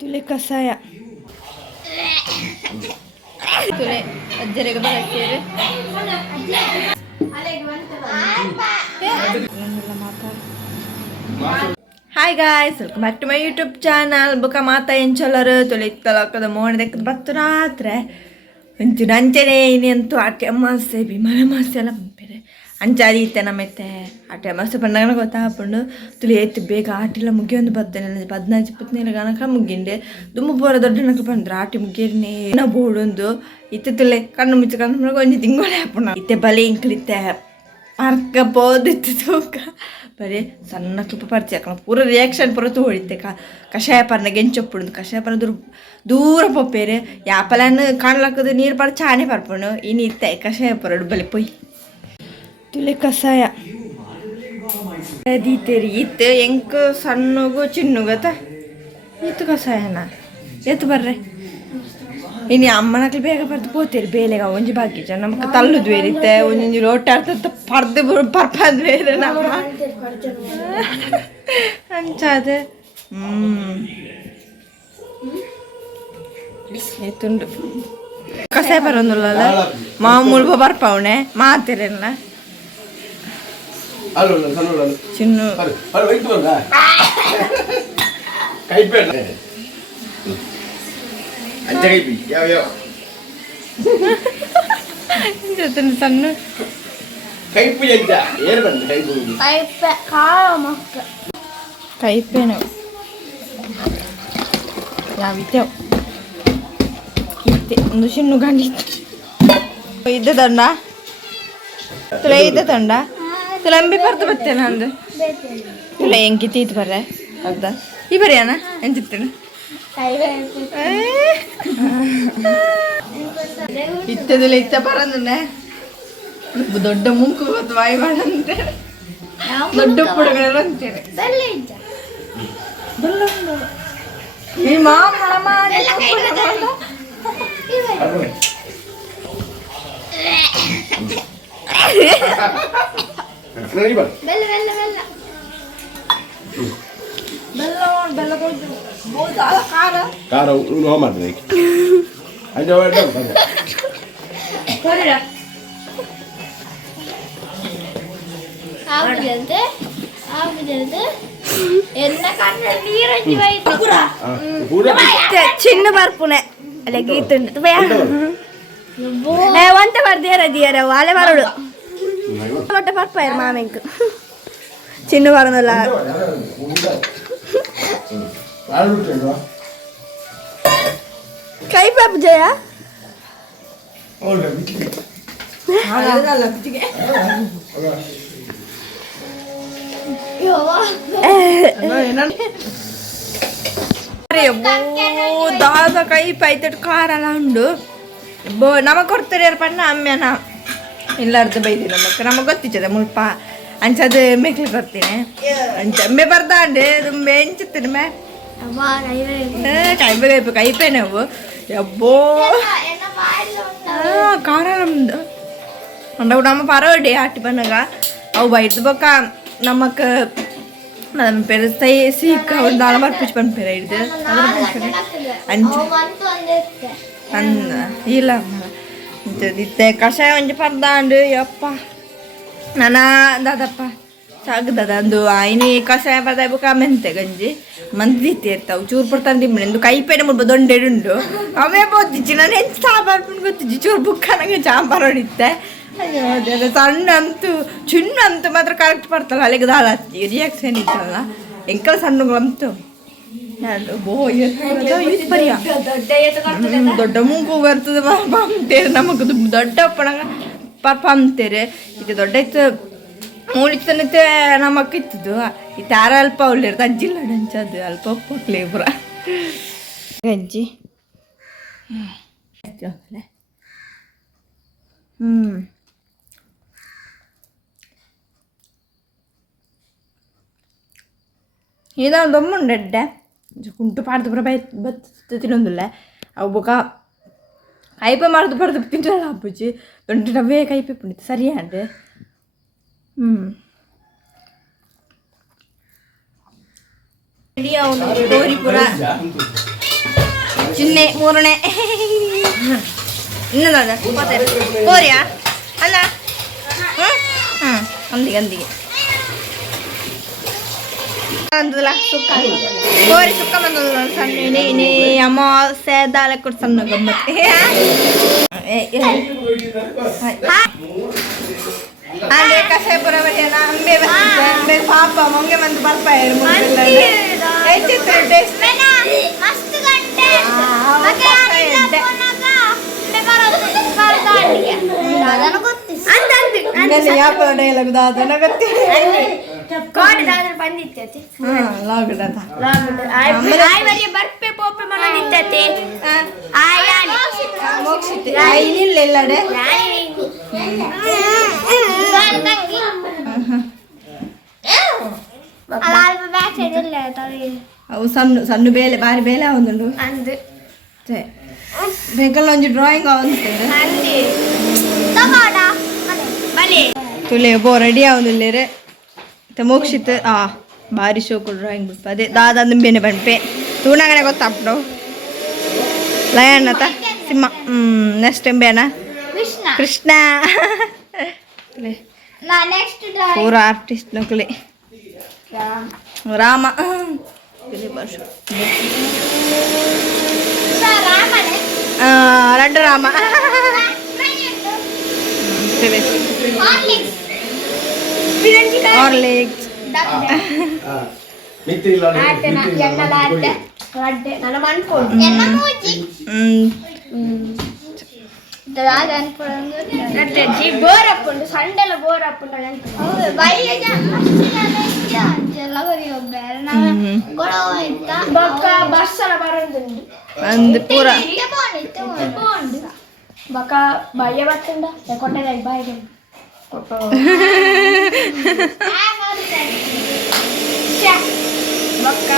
ತುಲೆ ಕಷಾಯ ತುಲೆ ಅಜ್ಜರಿಗೆ ಬರತ್ತೇವೆ hi guys welcome back to my YouTube channel ಬುಕ್ಕ ಮಾತಾ ಎಂಚಲರು ತುಲೆ ಇತ್ತಲಕ್ಕದ ಮೋಣ ದೆಕ್ಕದ ಬತ್ತು ರಾತ್ರೆ ಒಂಚೂರು ಅಂಚನೆ ಇನ್ನಂತೂ ಆಟೆ ಅಮಾಸೆ ಬಿಮಲ ಮಾಸೆ ಎಲ್ಲ ಬಂಪೇರೆ ಅಂಚಾದಿ ಇತ್ತೆ ನಮ್ಮತ್ತೆ ಆಟೆ ಅಮಾಸೆ ಬಂದಾಗ ಗೊತ್ತಾಪುಂಡು ತುಳಿ ಎತ್ತು ಬೇಗ ಆಟಿಲ್ಲ ಮುಗಿಯೊಂದು ಬರ್ತೇನೆ 14-17 ಗಣಕ ಮುಗಿಂಡೆ ತುಂಬ ಪೂರ ದೊಡ್ಡ ನಕ್ಲು ಬಂದ್ರು ಆಟಿ ಮುಗಿಯರ್ನೇ ಏನೋ ಬೋಡೊಂದು ಇತ್ತೆ ತುಲೆ ಕಣ್ಣು ಮುಚ್ಚಿ ಕಣ್ಣು ಒಂಜಿ ತಿಂಗಳೇ ಹಾಪುಣ ಇತ್ತೆ ಬಲೆ ಇಂಕ್ಲಿತ್ತೆ ಅರ್ಕ ಬೋದಿತ್ತು ತೂಕ ಬರೀ ಸಣ್ಣ ತುಪ್ಪ ಪರಿಚಯ ಹಾಕೋಣ ಪೂರ ರಿಯಾಕ್ಷನ್ ಪೂರ ತೋಡಿತ್ತೆ ಕಷಾಯ ಪರ್ನ ಗೆಂಚೊಪ್ಪುಡು ಕಷಾಯ ಪರ್ನ ದೂರ ಪೊಪ್ಪೇರೆ ಯಾಪಲನ್ನು ಕಾಣ್ಲಕ್ಕದು ನೀರು ಪರ ಚಾಣೆ ಪರ್ಪುಣು ಇನ್ನು ಇತ್ತೆ ಕಷಾಯ ಪರಡು ಬಲೆ ಪೊಯ್ ತುಲೆ ಕಷಾಯ ದೀತೇರಿ ಇತ್ತು ಎಂಕ ಸಣ್ಣಗೂ ಚಿನ್ನಗತ್ತ ಇತ್ತು ಕಷಾಯನ ಎತ್ತು ಬರ್ರೆ ಇನ್ನು ಅಮ್ಮನಕ್ಲು ಬೇಗ ಬರ್ದು ಪೋತೀರಿ ಬೇಲೆಗ ಒಂಜಿ ಬಾಕಿ ಜನ ನಮ್ಗೆ ತಲ್ಲುದು ಬೇರಿತ್ತೆ ಒಂಜೊಂಜಿ ರೋಟ ಆಡ್ತ ಪರ್ದು ಪರ್ಪದ್ ಬೇರೆ ನಮ್ಮ ಅಂಚಾದ ಎತ್ತುಂಡು ಕಷಾಯ ಬರೋದಿಲ್ಲ ಮಾಮೂಲು ಬರ್ಪವಣೆ ಮಾತಿರಲ್ಲ ಚಿನ್ನು ಸಣ್ಣ ಕೈಪೇನು ಯಾವಿತ್ತೇವು ಇತ್ತೆ ಒಂದು ಚಿನ್ನು ಗಂಡಿತ್ತು ಇದ್ದ ತಂಡ ತುಳ ಇದ್ದ ತಂಡ ತುಳಂಬಿ ಬರ್ದು ಬರ್ತೇನೆ ಅಂದು ತುಳ ಎಂಕಿ ತೀತ್ ಬರ್ರೆ ಹೌದಾ ಈ ಬರಿಯಾನ ಎಂತಿತ್ತೇನೆ ಇತ್ತದಿಲ್ಲ ಇತ್ತ ಬರಂದ್ರೆ ದೊಡ್ಡ ಮುಂಕು ಗೊತ್ತು ವಾಯಿ ಮಾಡಂತೆ ದೊಡ್ಡ ಪುಡಗಳೆಲ್ಲ ಅಂತೇನೆ ಈ ಮಾಮ ಖಾರ ಮಾಡ್ತೀನಿ ಚಿನ್ನ ಬರ್ಪುನೆ ಅಲ್ಲ ಗೀತುಂಡು ಒಂಟೆ ಬರ್ದಿಯಾರ ದಿಯಾರ ವಾಲೆ ಬರೋಡು ಹೊಟ್ಟೆ ಬರ್ಪಾಯ ಮಾಮೆಂಕ್ ಚಿನ್ನ ಬರೋದಿಲ್ಲ ಕೈ ಪಾಪ ಜಯ ದಾದ ಕೈ ಪೈತಟ್ಟು ಖಾರ ಎಲ್ಲ ಉಂಡು ನಮಗೆ ಕೊಡ್ತಾರೆ ಪಣ್ಣ ಅಮ್ಮೆನ ಇಲ್ಲಾರ್ದು ಬೈದಿ ನಮಗೆ ಗೊತ್ತಿಚ್ಚದ ಮುಲ್ಪ ಅಂಚದು ಮೇಕ್ಲಿ ಕೊಡ್ತೀನಿ ಅಂಚ ಅಮ್ಮೆ ಬರ್ದಾಂಡೆ ತುಂಬ ಎಂಚುತ್ತೀನಿ ಮೇ ಕೈಪೆ ಕೈಪೆ ನಾವು ಎಬ್ಬೋ ಖಾರ ನಮ್ದು ಅಂಡವು ನಮ್ಮ ಪರೋಡಿ ಆಟಿ ಬನ್ನಾಗ ಅವು ಬೈದು ಬೊಕ್ಕ ನಮಕ್ ನಮ್ಮ ಪೇರು ತೈ ಸೀಕ ಒಂದು ನಾಲ್ ಬರ್ಪಿಚ್ ಬಂದು ಪೇರ ಹಿಡ್ದು ಅಂಚ ಅಂದ ಇಲ್ಲ ಇತ್ತೆ ಕಷಾಯ ಒಂಜಿ ಪರ್ದಾಂಡು ಯಪ್ಪ ನಾನಾ ದಾದಪ್ಪ ಸಾಗದದ ಅಂದು ಆಯ್ನಿ ಕಷಾಯ ಪದ ಬುಕ್ಕ ಮೆಂತೆ ಗಂಜಿ ಮಂದಿ ಇರ್ತಾವೆ ಚೂರು ಪಡ್ತಾನೆ ತಿಂಬಿ ಕೈಪೇನೆ ಮುಡ್ಬ ದೊಡ್ಡೆಡುಂಡು ಅವೇ ಬೋತಿಚ್ಚಿ ನಾನು ಎಂತ ಸಾಂಬಾರು ಗೊತ್ತಿಜ್ಜಿ ಚೂರು ಬುಕ್ಕ ನಂಗೆ ಸಾಂಬಾರು ಹೊಡಿತ್ತೆ ಅಯ್ಯೋ ಅದೇ ಸಣ್ಣ ಅಂತೂ ಚಿನ್ನ ಅಂತೂ ಮಾತ್ರ ಕರೆಕ್ಟ್ ಬರ್ತಲ್ಲ ಅಲ್ಲಿಗೆ ದಾಳ ಹಚ್ಚಿ ರಿಯಾಕ್ಷನ್ ಇತ್ತಲ್ಲ ಎಂಕಲ್ ಸಣ್ಣಗಳಂತೂ ಪರಿಯ ದೊಡ್ಡ ಮುಂಕು ಬರ್ತದೆ ಅಂತೇರಿ ನಮಗೆ ದೊಡ್ಡ ಪಣಗ ಪಾಪ ಅಂತೇರೆ ಇದು ದೊಡ್ಡ ಇತ್ತು ಮೂಳಿತನತ್ತೆ ನಮಕ್ ಇತ್ತದು ಇದು ಯಾರ ಅಲ್ಪ ಒಳ್ಳೆರ್ದು ಅಜ್ಜಿಲ್ಲ ಡಂಚದು ಅಲ್ಪ ಒಪ್ಪಕ್ಲೇ ಪುರ ಗಂಜಿ ಇದೊಂದು ದೊಮ್ಮುಂಡೆ ಕುಂಟು ಪಾಡ್ದು ಪುರ ಬತ್ತು ತಿನ್ನೊಂದಿಲ್ಲ ಅವು ಬೊಕ ಕೈಪೆ ಮಾಡ್ದು ಪಡ್ದು ತಿಂಟಲ್ಲ ಅಪ್ಪುಜಿ ದೊಡ್ಡ ರವೆ ಕೈಪೆ ಪುಂಡಿತ್ತು ಸರಿಯಾಂಡೆ ರೆಡಿ ಅವನು ತೋರಿ ಪುರ ಚಿನ್ನೆ ಮೂರನೇ ಇನ್ನೊಂದು ಕೋರಿಯಾ ಅಲ್ಲ ಅಂದಿಗೆ ಅಂದಿಗೆ ಅಂದಲ್ಲ ಸುಕ್ಕ ಕೋರಿ ಸುಕ್ಕ ಬಂದದ್ದು ಸಣ್ಣ ಇನ್ನೇ ಅಮಾವಾಸ್ಯೆ ದಾಲ ಕೊಟ್ಟು ಸಣ್ಣ ಗಮ್ಮತ್ತೆ ಅಂದೆ ಕಷಾಯಪುರ ಬರೆಯೋಣ ಅಂಬೆ ಅಂಬೆ ಪಾಪ ಮಂಗೆ ಮಂದು ಬರ್ಪಾಯರು ಡೈಲಾಗ್ ದಾದನ ಗೊತ್ತಿ ಬಂದಿತ್ತೈತಿ ಬರ್ಪೆ ಪೋಪೆ ಮನಿತ್ತೈತಿ ಇಲ್ಲಡೆ ಅವು ಸಣ್ಣ ಸಣ್ಣ ಬೇಲೆ ಬಾರಿ ಬೇಲೆ ಅವೊಂದುಂಡು ಬೇಕಲ್ಲ ಒಂಜಿ ಡ್ರಾಯಿಂಗ್ ತುಲೆ ಬೋ ರೆಡಿ ಆവുന്നില്ലേರೆ ಮೋಕ್ಷಿತ್ ಬಾರಿ ಶೋಕು ಡ್ರಾಯಿಂಗ್ ಬಿಟ್ಟು ಅದೇ ದಾದ ಬೇನೆ ಬಣ್ಪೆ ತೂಣಂಗನೆ ಗೊತ್ತಾಪ್ಡು ಲಯಣ್ಣತ ಸಿಂಹ ನೆಕ್ಸ್ಟ್ ಎಂಬೇನ ಕೃಷ್ಣ ಪೂರ ಆರ್ಟಿಸ್ಟ್ ನಕಲಿ Rama red Rama Horlicks bore ಹಾಕೊಂಡು ಸಂಡೆಲ್ಲ ಬೋರ್ ಹಾಕೊಂಡು ಬಸ್ ಎಲ್ಲ ಬರೋದುಂಡು ಅಂದ್ ಪೂರ ಬಕ ಭಯ ಬರ್ತುಂಡ ಕೊಟ್ಟದ ಬಾಯಿಗೆ ಬಕ್ಕ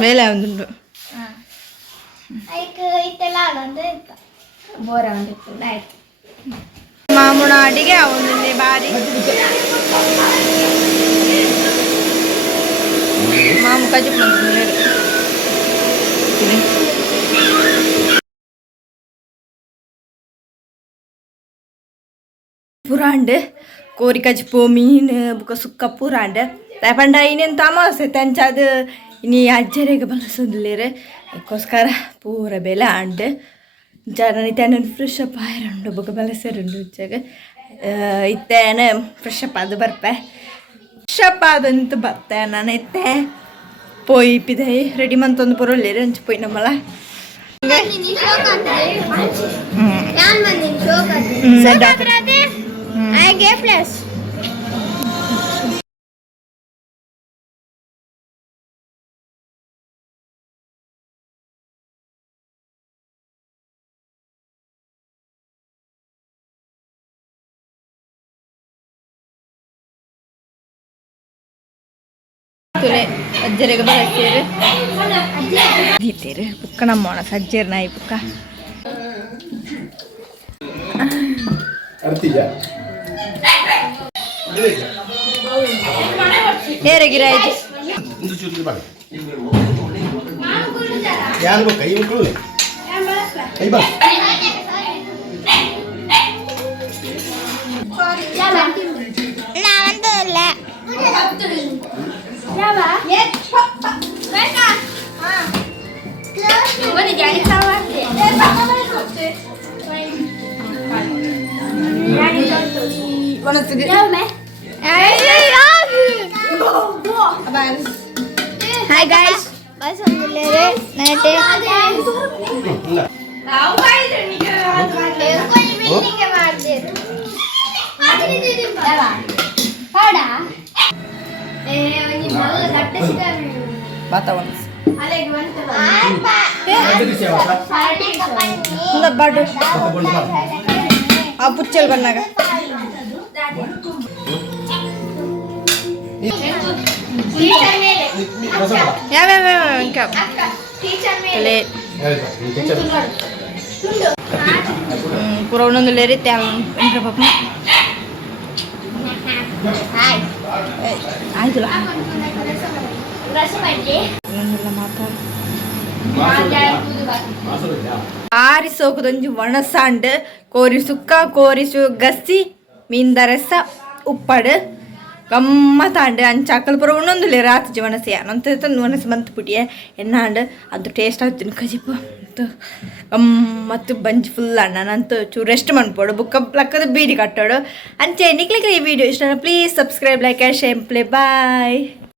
ಬೇಲೆ ಒಂದುಂಡು ಬೋರ ಒಂದಿತ್ತು ಆಯ್ತು ಮಾಮೂನ ಅಡಿಗೆ ಅವೊಂದು ಬಾರಿ ಮಾಮು ಕಜು ಪುರಾಂಡ್ ಕೋರಿ ಕಜ್ಪು ಮೀನು ಬುಕ್ಕ ಸುಕ್ಕ ಪುರಾಂಡ್ ಪಂಡ ಇನ್ನೇನು ತಮಾಸೆ ತಂಚದು ಇನ್ನು ಅಜ್ಜರಿಗೆ ಬಳಸೋದಿಲ್ಲೇರೆ ಅದಕ್ಕೋಸ್ಕರ ಪೂರ ಬೆಲೆ ಆಂಡ್ ಜನ ತನ್ನ ಫ್ರೆಶ್ ಅಪ್ ಆಯ್ರಂಡು ಬುಕ್ಕ ಬಳಸಿರಂಡು ಉಚ್ಚಾಗ ಇತ್ತೇನ ಫ್ರೆಶ್ ಅಪ್ ಅದು ಬರ್ಪೆ ಫ್ರೆಶ್ ಅಪ್ ಆದಂತ ಬರ್ತೆ ನಾನು ಇತ್ತೆ ಪೋಯಿ ಪಿದೆ ರೆಡಿ ಮಂತೊಂದು ಪುರೊಳ್ಳಿರಿ ಅಂಚು ಪೋಯಿ ನಮ್ಮಲ್ಲ ಅಜ್ಜರಿಗೆ ಬಳಸ್ತೀರಿ ಗೀತೀರಿ ಪುಕ್ಕ ನಮ್ಮೋಣ ಸಜ್ಜೇರ್ ನಾಯಿ ಪುಕ್ಕ ಹೇಗಿರ Hi guys, bas ondulere nete ನಾವು ಬಾಯಿದನಿಗೆ ಎರ್ಕೊಂಡು ಬಿಲ್ಡಿಂಗ್ ಮಾಡ್ತೀರಿ ಅದನ್ನ ದಿದಿ ಹಾಡ ಒಂಜಿ ಮಲ್ಲ ದಟ್ಟಸಿದ ವಾತಾವರಣ ಅಲೆಗೆ ಬಂತ ಬಾಡು ಆ ಪುಚ್ಚಲ್ ಬನ್ನಾಗ ಟೀಚರ್ ಮೇಲೆ ಪೂರ ಒಂದೊಂದು ಲೇರಿತ್ತೆ ಎಂಟ್ರ ಪಾಪ ಆಯ್ತಲ್ಲ ಇನ್ನೊಂದೆಲ್ಲ ಮಾತಾಡ ಆರಿಸೋಕದೊಂದು ಒಣಸಾಂಡ್ ಕೋರಿ ಸುಕ್ಕ ಕೋರಿಸು ಗಸಿ ಮೀನ್ದ ರಸ ಉಪ್ಪಡು ಗಮ್ಮತ್ತಾಂಡು ಅಂಚಾಕಲ್ ಪೂರ ಒಂದೊಂದು ಲೇರ ಆತಜಿ ಒಣಸೆ ನಂತ ತಂದು ಒಣಸಿ ಮಂತ್ ಪುಟಿಯೆ ಎನ್ನಾಂಡು ಅದು ಟೇಸ್ಟ್ ಆಗ್ತೀನಿ ಕಜಿಪ ಗಮ್ಮತ್ತು ಬಂಜಿ ಫುಲ್ ಅಣ್ಣ ನಂತು ಚೂರು ರೆಸ್ಟ್ ಮಾಡ್ಬೋಡು ಬುಕ್ಕ ಲಕ್ಕದ ಬೀಡಿ ಕಟ್ಟೋಡು ಅಂಚೆ ನಿಕ್ಲಿಕ್ಕೆ ಈ ವಿಡಿಯೋ ಇಷ್ಟ please subscribe like share play bye.